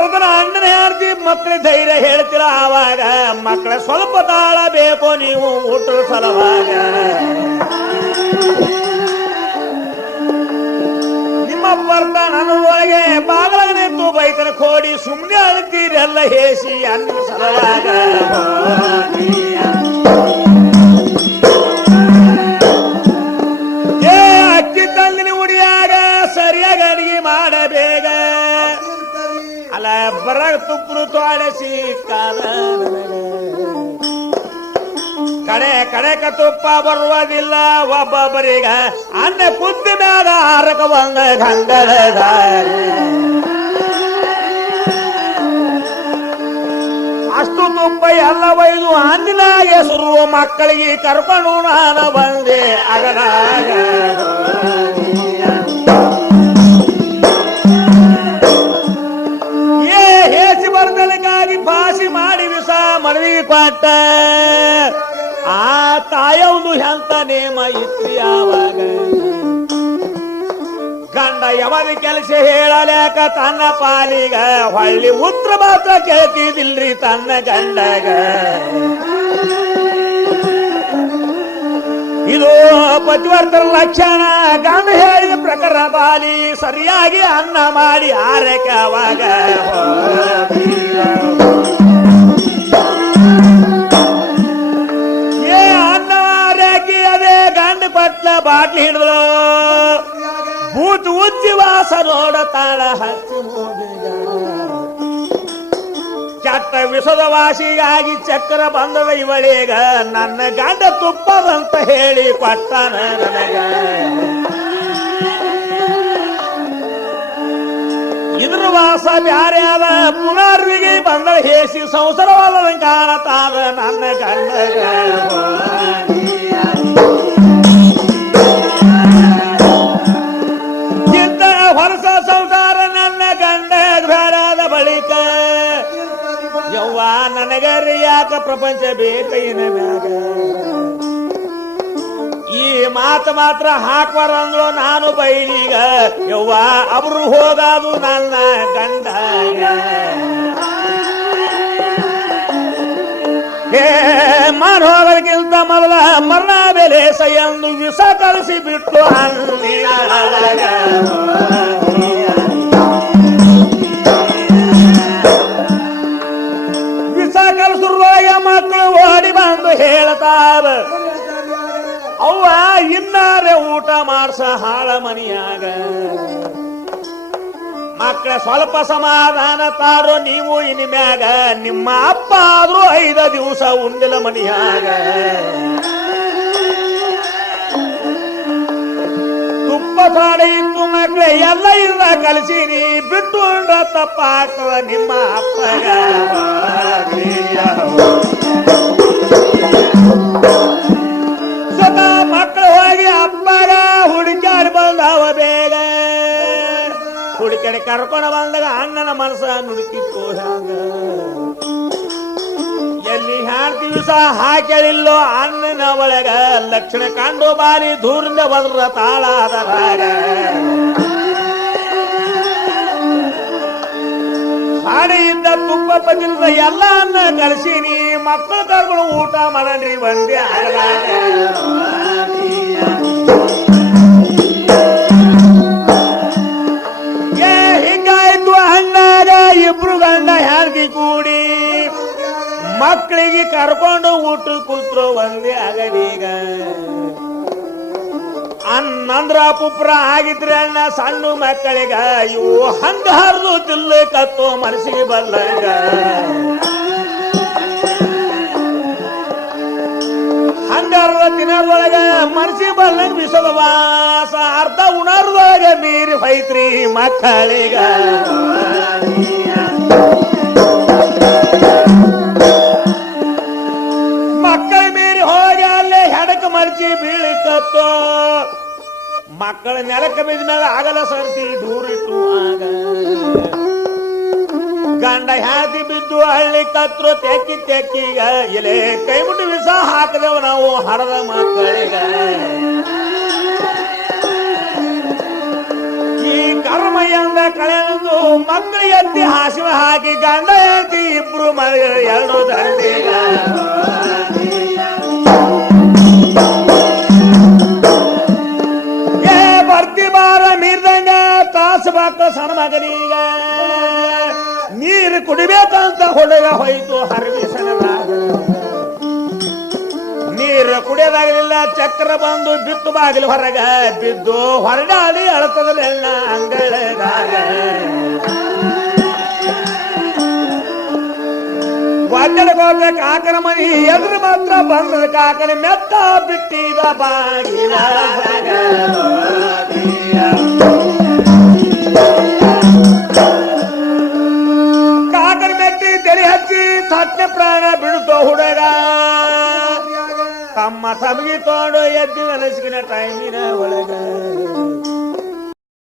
ಬರದನ ಅಣ್ಣನ ಹೇಳ್ತಿ ಮಕ್ಕಳಿಗೆ ಧೈರ್ಯ ಹೇಳ್ತೀರ ಆವಾಗ ಮಕ್ಕಳ ಸ್ವಲ್ಪ ತಾಳಬೇಕು ನೀವು ಊಟದ ಸಲುವಾಗ ನಿಮ್ಮ ಬರ್ತಾನ ನನ್ನೊಳಗೆ ಬಾಗಲ ನಿಂತು ಬೈತನ ಕೋಡಿ ಸುಮ್ಮನೆ ಅಳ್ತೀರೆಲ್ಲ ಹೇಸಿ ಅನ್ನ ಸಲುವಾಗ ಅಕ್ಕಿ ತಂದಿನ ಉಡಿಯಾಗ ಸರಿಯಾಗಿ ಅಡಿಗೆ ಮಾಡಬೇಗ ಅಲ್ಲ ಬರ ತುಪ್ಪರು ತೋಡಿಸಿ ಕಡೆ ಕಡೆಕ ತುಪ್ಪ ಬರುವುದಿಲ್ಲ ಒಬ್ಬೊಬ್ಬರಿಗ ಅನ್ನ ಕುದ್ದಿ ಮ್ಯಾಗ ಹಾರಕವಂಗ ಗಂಡದ ಅಷ್ಟು ತುಪ್ಪ ಎಲ್ಲ ಒಯ್ದು ಅಂದಿನಾಗೆ ಸುರುವ ಮಕ್ಕಳಿಗೆ ಕರ್ಕೊಂಡು ನಾನು ಬಂದೆ ಅಗದಾಗ ಹೇಸಿ ಬರ್ದಲಿಗಾಗಿ ಭಾಷೆ ಮಾಡಿ ವಿಷ ಮನವಿಗೆ ಕೊಟ್ಟ ಆ ತಾಯೊಂದು ಎಂತ ನೇಮ ಇತ್ರಿ ಆವಾಗ ಗಂಡ ಯಾವಾಗ ಕೆಲಸ ಹೇಳಲ್ಯಾಕ ತನ್ನ ಪಾಲಿಗ ಹೊಳ್ಳಿ ಉತ್ತರ ಮಾತ್ರ ಕೇಳ್ತಿದಿಲ್ರಿ ತನ್ನ ಗಂಡಗ ಇದು ಪತಿವರ್ತರ ಲಕ್ಷಣ ಗಂಡ ಹೇಳಿದ ಪ್ರಕಾರ ಬಾಲಿ ಸರಿಯಾಗಿ ಅನ್ನ ಮಾಡಿ ಆರೈಕೆ ಅವಾಗ ಅನ್ನ ಆರೈಕೆ ಅದೇ ಗಂಡ ಪಟ್ಲ ಬಾಟ್ಲಿ ಹಿಡಿದ್ರು ಬೂತ್ ಉಜ್ಜಿ ವಾಸ ನೋಡತಾಳ ಹಚ್ಚಿ ಹೋಗಿಗ ಕೆಟ್ಟ ವಿಷದ ವಾಸಿಗಾಗಿ ಚಕ್ರ ಬಂದದ ಇವಳಿಗ ನನ್ನ ಗಂಡ ತುಪ್ಪದಂತ ಹೇಳಿ ಕೊಟ್ಟಾನ ನನಗ ಇದ್ರ ವಾಸ ಬ್ಯಾರೆ ಆದ ಪುನರ್ವಿಗೆ ಬಂದ ಹೇಸಿ ಸಂಸಾರವಾದ ಕಾಣತಾದ ನನ್ನ ಗಂಡಗ ಹೊರಸ ಸಂಸಾರ ನನ್ನ ಗಂಡ ಬೇಡಾದ ಬಳಿಕ ಯವ್ವ ನನಗರಿ ಯಾಕ ಪ್ರಪಂಚ ಬೇಕೈನ ಮ್ಯಾಗ ಈ ಮಾತು ಮಾತ್ರ ಹಾಕ್ಬಾರಂದ್ಲು ನಾನು ಬೈಲಿಗ ಯವ್ವ ಅವರು ಹೋಗಾದು ನನ್ನ ಗಂಡ ಮಾರು ಹೋಗೋದಕ್ಕಿಂತ ಮೊದಲ ಮರಣ ಬೆಲೆ ಸೈಯಂದು ವಿಷ ಕಳಿಸಿ ಬಿಟ್ಟು ವಿಷ ಕಲಿಸುವಾಗ ಮಕ್ಕಳು ಓಡಿ ಬಂದು ಹೇಳ್ತಾರ ಅವ್ವ ಇನ್ನಾರೆ ಊಟ ಮಾಡ್ಸ ಹಾಳ ಮನಿಯಾಗ ಮಕ್ಕಳ ಸ್ವಲ್ಪ ಸಮಾಧಾನ ತಾರೋ ನೀವು ಇನ್ ಮ್ಯಾಗ ನಿಮ್ಮ ಅಪ್ಪ ಆದ್ರೂ 5 ದಿವಸ ಉಂಡಿಲ್ಲ ಮನಿಯಾಗ ತುಪ್ಪ ಸಾಡೆ ಇತ್ತು ಮಕ್ಕಳ ಎಲ್ಲ ಇಲ್ಲ ಕಲಿಸೀನಿ ಬಿಟ್ಟು ಉಂಡ್ರ ತಪ್ಪ ಆಗ್ತದ ನಿಮ್ಮ ಅಪ್ಪಗ ಸದಾ ಮಕ್ಕಳು ಹೋಗಿ ಅಪ್ಪಗ ಹುಡುಕಾಡಿ ಬಂದವ ಬೇಗ ಹುಡುಕಡೆ ಕರ್ಕೊಂಡು ಬಂದಾಗ ಅಣ್ಣನ ಮನಸ್ಸ ನುಡುಕಿತ್ತು ಹ್ಯಾಂಗ ಎಲ್ಲಿ ಹ್ಯಾಂಗ ದಿವಸ ಹಾಕ್ಯಾಳಿಲ್ಲೋ ಅಣ್ಣನ ಒಳಗ ಲಕ್ಷಣ ಕಂಡು ಬಾರಿ ದೂರಿಂದ ಬದ್ರ ತಾಳಾದ ಹಾಡೆಯಿಂದ ತುಪ್ಪ ಪದಿಲ್ದ ಎಲ್ಲ ಅನ್ನ ಕಳಿಸೀನಿ ಮಕ್ಕಳು ಕರ್ಕೊಂಡು ಊಟ ಮಾಡನ್ರಿ ಬಂದೆ ಆಗಲಾಗ ಹಿಂಗಾಯ್ತು ಹಣ್ಣಾಗ ಇಬ್ರು ಗಂಡ ಹ್ಯಾಳ್ಗಿ ಕೂಡಿ ಮಕ್ಕಳಿಗೆ ಕರ್ಕೊಂಡು ಊಟ ಕೂತ್ರು ಒಂದೇ ಅಗಡೀಗ ಅನ್ನಂದ್ರ ಪುಪ್ರ ಆಗಿದ್ರೆ ಅಣ್ಣ ಸಣ್ಣ ಮಕ್ಕಳಿಗ ಇವು ಹಂಗ ಹರಿದು ತಿಲ್ಲ ಕತ್ತು ಮನಸ್ಸಿಗೆ ಬಲ್ಲಂಗ ಹಂಗಾರ ತಿನ್ನೋದ್ರೊಳಗ ಮನಸ್ಸಿಗೆ ಬಲ್ಲಂಗ ವಿಷದ ವಾಸ ಅರ್ಧ ಉಣಾರ್ದೊಳಗ ಮೀರಿ ಹೋಯ್ತ್ರಿ ಮಕ್ಕಳಿಗ ಮಕ್ಕಳ ಮೀರಿ ಹೋಗಿ ಅಲ್ಲೇ ಹೆಡಕ ಮರ್ಚಿ ಬೀಳಿಕತ್ತೋ ಮಕ್ಕಳ ನೆಲಕ್ಕೆ ಬಿದ್ದ ಮೇಲೆ ಆಗಲ್ಲ ಸರ್ತಿ ದೂರಿಟ್ಟು ಆಗ ಗಂಡ ಹ್ಯಾತಿ ಬಿದ್ದು ಹಳ್ಳಿ ಕತ್ರು ತೆಕ್ಕಿ ತೆಕ್ಕೀಗ ಇಲೆ ಕೈ ಮುಟ್ಟಿ ವಿಷ ಹಾಕದೆವು ನಾವು ಹಡದ ಮಕ್ಕಳಿಗ ಈ ಕರ್ಮ ಎಂದ ಕಳೆದು ಮಕ್ಕಳಿಗೆ ಎತ್ತಿ ಹಾಸಿವ ಹಾಕಿ ಗಂಡ ಎತ್ತಿ ಇಬ್ರು ಮನೆಗಳು ಎರಡು ದಂಡಿಗ ಬರ್ತಿ ಬಾರ ಮೀರ್ದಂಗ ತಾಸು ಬಾಕ ಸಣ್ಣ ಮಗನೀಗ ನೀರು ಕುಡಿಬೇಕಂತ ಹುಡುಗ ಹೋಯ್ತು ಹರವಿಸನದಾಗ ನೀರು ಕುಡಿಯೋದಾಗಲಿಲ್ಲ ಚಕ್ರ ಬಂದು ಬಿತ್ತು ಬಾಗಿಲು ಹೊರಗ ಬಿದ್ದು ಹೊರಡಾಡಿ ಅಳತದಲ್ಲ ಅಂಗಳದಾಗ ಒದ್ದಡಗೋದ ಕಾಕನ ಮನಿ ಎದುರು ಮಾತ್ರ ಬಂದ ಕಾಕನ ಮೆತ್ತ ಬಿಟ್ಟಿದ ಬಾಗಿಲ